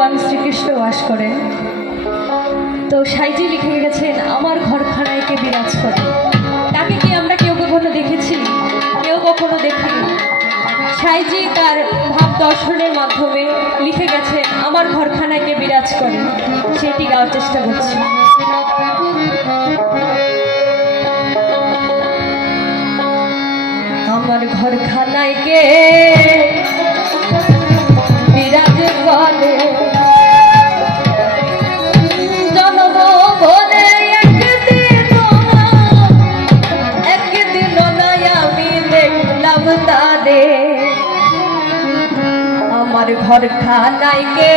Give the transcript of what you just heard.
ভগবান শ্রীকৃষ্ণ বাস করেন। তো সাইজি লিখে গেছেন আমার ঘরখানায় কে বিরাজ করে। তাকে কি আমরা কেউ কখনো দেখেছি? কেউ কখনো দেখিনি। সাইজি তার ভাব দর্শনের মাধ্যমে লিখে গেছেন আমার ঘরখানায় কে বিরাজ করে, সেটি গাওয়ার চেষ্টা করছি। আমার ঘরখানায় কে বিরাজ করে, জন্ম বলে একদিন নয় আমি দেখলাম তাদের। আমার ঘরখানায় কে